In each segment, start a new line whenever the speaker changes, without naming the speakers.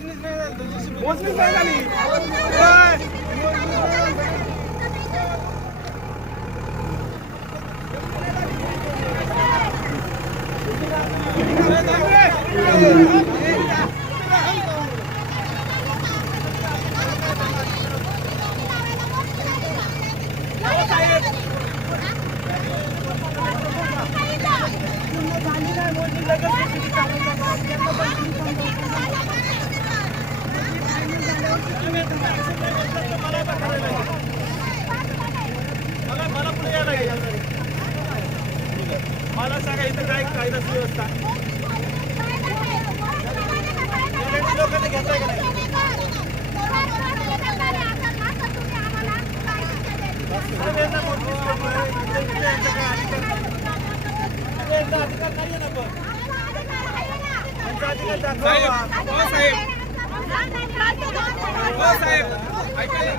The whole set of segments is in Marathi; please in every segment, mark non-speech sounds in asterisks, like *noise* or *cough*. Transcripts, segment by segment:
मोजणीच नाही झाली होय. मला मला पुढे यायला लागेल मला सांगा इथं काय कायदा सुव्यवस्था लोकांनी घेताय का नाही अधिकार नाही. ना पण अधिकार दाखवा. आता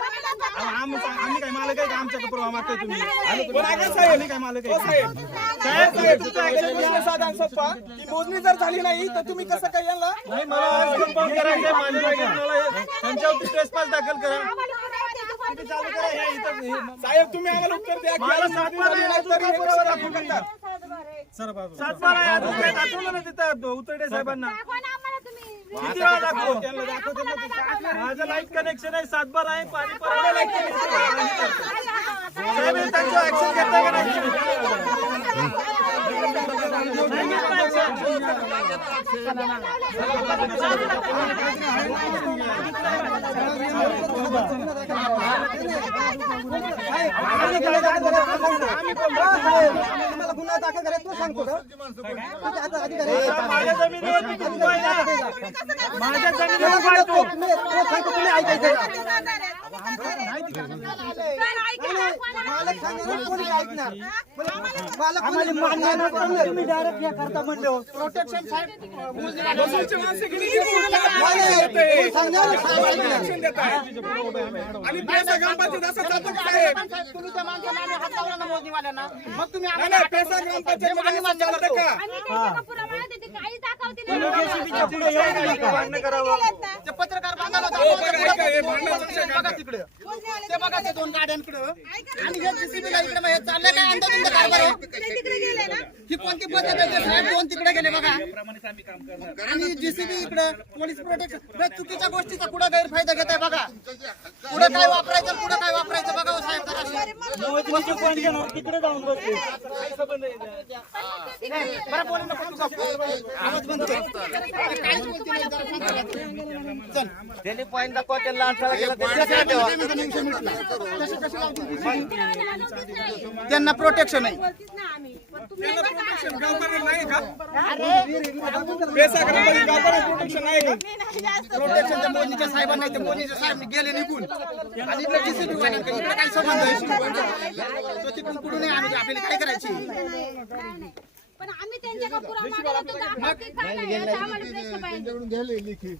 आहे. अहो, आम- आम्ही काय मालक आहे का? आमच्या पुरावा मागताय तुम्ही? आम्ही काय मालक आहे? का?
साहेब.
साहेब,
साहेब तुमचा actual प्रश्न साधा आणि सोपा की मोजणी जर झाली नाही तर तुम्ही कसं काय यांना
नाही मला आज कंपाऊंड करायचंय माझ्या जागेत मला हे- त्यांच्यावरती ट्रेसपास दाखल करा. इथे चालू करा हे इथं हे-
साहेब तुम्ही आम्हाला उत्तर द्या
मला
हे. दाखवू
सर बाबा. ना तिथं उतरडे साहेबांना. किती वेळा दाखव. माझं लाइट कनेक्शन आहे सातबार आहे पाणी पुरवठा लाइट कनेक्शन हे ऍक्शन घेताय का नाही
गुन्हा दाखल करायला तू सांगतो का.
माझ्या जमिनीवर मी? माझ्या जमिनीवर पाय तू.
तुम्ही ऐकायचं तुम्ही डायरेक्ट हे करता म्हणलं प्रोटेक्शन तुम्ही त्या माणसाला आम्ही हात लावला ना मोजणीवाल्यांना मग तुम्ही
जेसीबीच्या पुढे करावं
बघा?
तिकडे. ते बघा ते दोन गाड्यांकडे. आणि हे JCB ला इकडे हे चाललंय काय? अंदाज तुमचा कारभार आहे? ही कोणती पद्धत आहे? ते साहेब दोन तिकडे गेले बघा. आणि जेसीबी इकडे पोलीस प्रोटेक्शन चुकीच्या गोष्टीचा कुठं गैरफायदा घेत आहे बघा? पुढे काय वापरायचं पुढे काय वापरायचं बघा हो साहेब जराशी.
तिकडे जाऊन बसले.
त्यांनी पॉईंट दाखवा त्यांना अडथळा केला
त्यांना प्रोटेक्शन आहे
प्रोटेक्शन
साहेबांना ते मोदीच्या साहेब गेले निघून. आणि काय संबंध आपल्याला काय करायची?
पण आम्ही त्यांच्या पुरावा मागवला होता, दाखवते काय नाही, याचा आम्हाला. प्रश्न पाहिजे.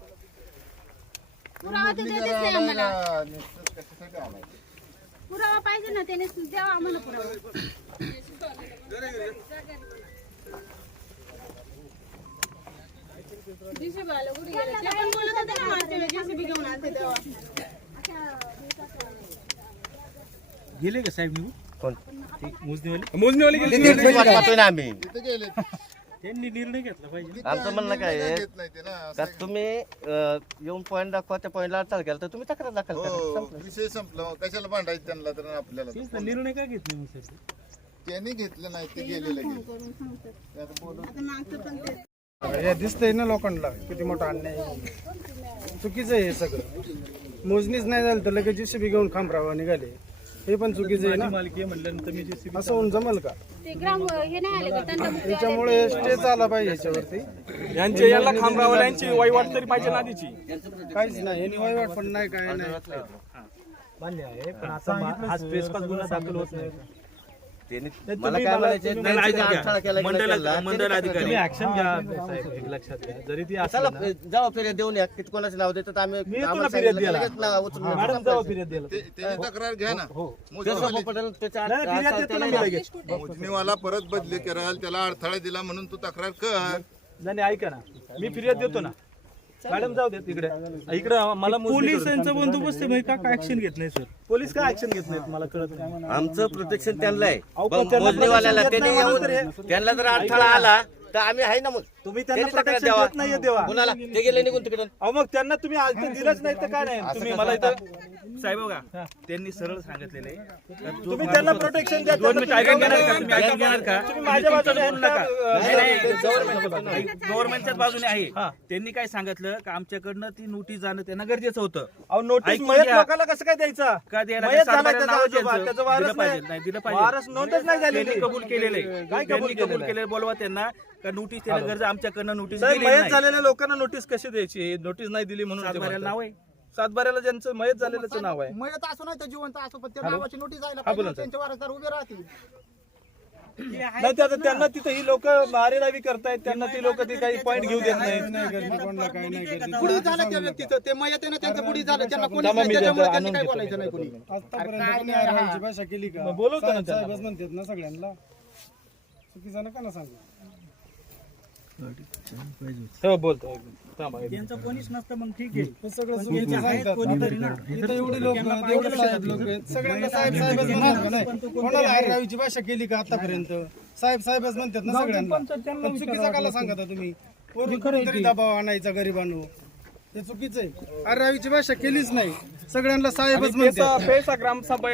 पुरावा पाहिजे ना त्याने द्यावा आम्हाला पुरावा. JCB गेले
का साहेब निघून?
कोण?
मोजणीवाली? गेली.
निर्णय पाहतोय ना आम्ही.
त्यांनी निर्णय घेतला पाहिजे
आमचं म्हणणं काय आहे का तुम्ही अं, येऊन पॉईंट दाखवा त्या पॉईंटला अडथळा केला तर तुम्ही तक्रार दाखल करा.
हो
संपलं.
विषय संपला. कशाला भांडायचं त्यांना तर आपल्याला
तेच ना, निर्णय काय घेत नाही मग साहेब?
त्यांनी घेतलं नाही ते गेलेलं गेलं. ते आता बोलू.
हे दिसतंय ना लोकांना किती मोठा अन्याय आहे. चुकीचं आहे हे सगळं. मोजणीच नाही झालं तर लगेच जेसीबी घेऊन खांबरावा निघाले. हे पण चुकीचं आहे ना?
मालकी आहे म्हणल्यानंतर मी JCB
असं होऊन जमल का?
ते ग्राम हे नाही आले का? तंटामुक्ती
त्याच्यामुळे स्टेज आला पाहिजे याच्यावरती.
यांचे याला खांबरावाल्यांची वहिवाट तरी पाहिजे ना आधीची.
काहीच नाही हे निवाय पण नाही काय नाही.
मान्य आहे पण आता मा- आज ट्रेसपास गुन्हा दाखल होत नाही.
त्यांनी
तुम्ही
मला काय
मला-
म्हणायचे
तुम्ही
त्यांनी
ऐकून घ्या.
अडथळा केला गेला त्याला,
मंडळ
त्यांनी
तुम्ही ऍक्शन घ्या साहेब एक लक्षात घ्या. जरी ती
चला
असलं ना
जाऊ फिर्याद देऊन या. किती कोणाचं नाव देतात आम्ही
मी येतो ना
आम्हाला
फिर्याद
सांगितलं
द्यायला.
लगेच नाव उचलून
हा,
घेतो.
मॅडम जाऊ फिर्याद द्यायला.
ते- त्याची तक्रार घ्या ना.
ते सोपं पटेल त्याच्या
नाही, नाही, फिर्याद देतो ना मी लगेच.
मोजणीवाला परत बदली कराल त्याला अडथळा दिला म्हणून तू तक्रार कर.
नाही नाही, ऐका ना. मी फिर्याद देतो ना. मॅडम जाऊ देत इकडे इकडे मला पोलिसांचा बंदोबस्त काय ऍक्शन घेत नाही सर पोलीस काय ऍक्शन घेत नाहीत मला कळत नाही.
आमचं प्रोटेक्शन त्यांना आहे.
अहो, पण
पण
त्यांना
मोजणीवाल्याला
protection
त्यांनी
देत नाही म्हणून
येऊन
तर
त्यांना जर अडथळा आला तर आम्ही आहे ना मग.
तुम्ही त्यांना
त्यांनी तक्रार
protection
द्यावा.
देत नाहीये तेव्हा.
कुणाला ते गेले निघून तिकडून
अहो मग त्यांना तुम्ही आज ते दिलंच नाही तर काय नाही तुम्ही मला इथं
साहेब बघा त्यांनी सरळ सांगितलेले
तुम्ही त्यांना प्रोटेक्शन द्या
दोन मिनिट ऐका घेणार का तुम्ही ऐका
तुम्ही
घेणार का
तुम्ही माझ्या बाजूने आहेत का?
नाही, नाही,
गव्हर्नमेंटच्या बाजूने.
गव्हर्नमेंटच्याच बाजूने आहे. त्यांनी काय सांगितलं का आमच्याकडनं ती नोटीस जाणं त्यांना गरजेचं होतं
अहो नोटीस
ऐकून
मयत
घ्या.
लोकांना कसं काय द्यायचा
का द्यायला
मयत
काय
झाला
सातबाऱ्याला
त्याचा
नाव
आजोबा,
द्यायचं?
त्याचं वारस
दिलं पाहिजे,
नाही.
नाही, दिलं पाहिजे.
वारस नोंदच नाही झालेली.
त्यांनी कबूल केलेलं आहे
काय कबूल
त्यांनी कबूल
केलेलं आहे?
बोलवा त्यांना का नोटीस त्याला गरज आमच्याकडनं नोटीस
साहेब मयत. झालेल्या लोकांना नोटीस कशी द्यायची? नोटीस नाही दिली म्हणून ते
सातबाऱ्याला
म्हणतात.
नाव आहे.
सातबाऱ्याला ज्यांचं मयत झालेलं नाव आहे.
मयत असो नाही तर जिवंत असो पण त्या नावाची नोटीस जायला
हा, बोला
पाहिजे त्यांचे वारसदार उभे राहतील.
नाही ते आता त्यांना तिथे ही लोक मारेदावी करतायत. त्यांना ती लोक ती काही पॉईंट घेऊ देत नाही
बुडी झालं त्या व्यक्तीचं. ते मयत आहे ना त्यांचं बुडी झालं. त्यांना कोणी
थांबा, मी
त्याच्यामुळे
देतो,
त्यांनी
आणून
काय
देतो.
बोलायचं नाही कोणी.
आतापर्यंत कोणी आरवाईची भाषा केली का?
मग बोलवतो ना
साहेब-
त्यांना.
साहेबच म्हणतात ना सगळ्यांना. चुकीचं नका ना सांगू?
हो बोलतो थांबा
त्यांचं कोणीच नसतं मग ठीक आहे.
सगळं चुकीचं सांगतात इथं एवढे लोक एवढे साहेब लोक आहेत. सगळ्यांना साहेब साहेबच म्हणतात का नाही. कोणाला आररावीची भाषा केली का आतापर्यंत? साहेब साहेबच म्हणतात ना सगळ्यांना. चुकीचं काला सांगता तुम्ही? दबाव आणायचा गरिबांनो ते चुकीचं आहे. आररावीची भाषा केलीच नाही. सगळ्यांना साहेबच म्हणतात
पेसा ग्रामसभा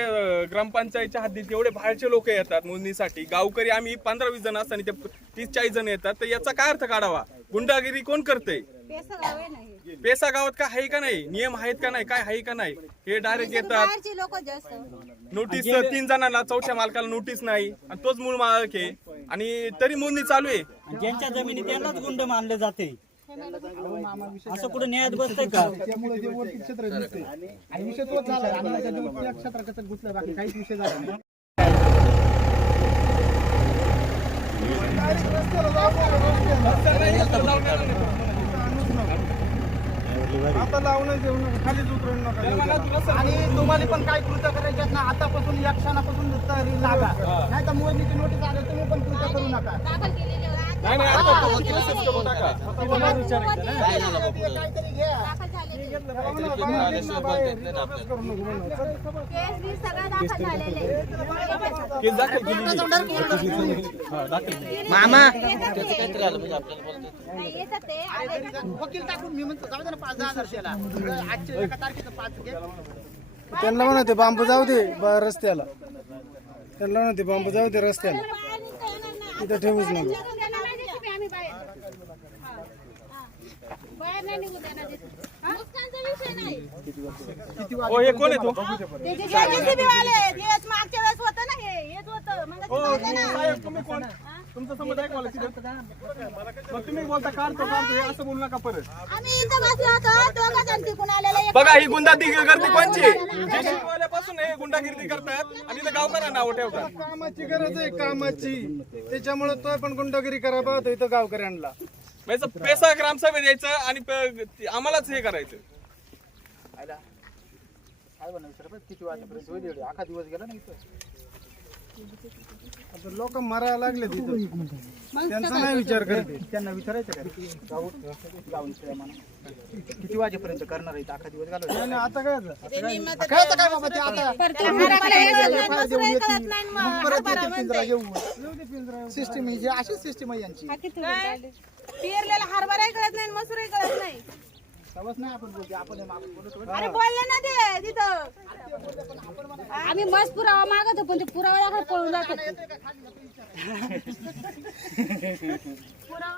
ग्रामपंचायतच्या हद्दीत एवढे बाहेरचे लोक येतात मोजणीसाठी गावकरी आम्ही पंधरा वीस जण असताना ते तीस चाळीस जण येतात. तर याचा काय अर्थ काढावा? गुंडागिरी कोण करते
पेसा
गावात काय आहे का नाही? नियम आहेत का नाही? काय आहे का नाही? हे डायरेक्ट येतात.
बाहेरची लोक जास्त.
नोटीस तीन जणांना चौथ्या मालकाला नोटीस नाही. आणि तोच मूळ मालक आहे. आणि तरी मोजणी चालू आहे.
ज्यांच्या जमिनी त्यांनाच गुंड मानले जाते. असं कुठं न्यायात बसतंय का?
त्यामुळे जे वरती क्षेत्र दिसते आणि विषय तोच झाला आणि त्याच्या वरती या बाकी काहीच विषय झाला नाही.
आता लावणं देऊ नका खालीच उतरून नका.
आणि तुम्हाला पण काय कृत्य करायचे ना आतापासून या क्षणापासून तरी लागा नाही तर मोजणीची नोटीस आली तुम्ही पण कृत्य करू नका.
नाही नाही आता तो केसेस करून टाका.
काहीतरी घ्या.
दाखल झालेले
लावू ना, बाहेर निघ ना, बाहेर. रिकामच करू नको म्हणून. चल.
केस बी सगळं दाखल झालेले.
केस दाखल केली
मामा.
नाही येतात ते. आता
वकील टाकून मी म्हणतो जाऊ दे ना पाच दहा हजार त्याला आजच्या एका तारखेचं पाच घे.
त्यांना म्हणा ते बांबू जाऊ दे रस्त्याला. त्यांना म्हणा ते बांबू जाऊ दे रस्त्याला.
नाही.
तिथं ठेवूच नको.
हो हे
कोण आहे तो
ते जे JCB वाले आहेत, हेच मागच्या वेळेस होतं ना हे हेच होतं मग
हो
होतं ना.
साहेब तुम्ही कोण? तुमचा संबंध आहे का मला तिथं? मग तुम्ही बोलता काढतो काढतो हे असं बोलू नका परत. बघा ही गुंडागिरी करते कोणची? जेसीबी वाल्यापासून हे गुंडागिरी करतात आणि इथं गावकऱ्यांना नाव ठेवतात.
कामाची गरज आहे कामाची. त्याच्यामुळे तो पण गुंडगिरी करा पाहतो इथं गावकऱ्यांना.
म्हणजे पैसा ग्रामसभेत यायचं आणि प- आम्हालाच हे करायचं.
किती वाजेपर्यंत होईल एवढे? अख्खा दिवस गेला ना इथं?
आता लोक मरायला लागले तिथं. त्यांचा नाही विचार करते.
त्यांना विचारायचं का? जाऊ जाऊन त्या म्हणा. किती वाजेपर्यंत करणार आहे अख्खा दिवस
नाही, आता काय झालं?
खेळायचं काय बाबा ते आता?
मग.
परत
हरभरा.
पिंजरा सिस्टीम ही जी अशीच सिस्टीम आहे यांची.
पेरलेला हरभराही कळत नाही मसुरही कळत नाही.
अरे बोलले ना ते तिथं. आम्ही मस्त पुरावा मागत होतो पण ते पुरावा पळून जातात *laughs* पुरावा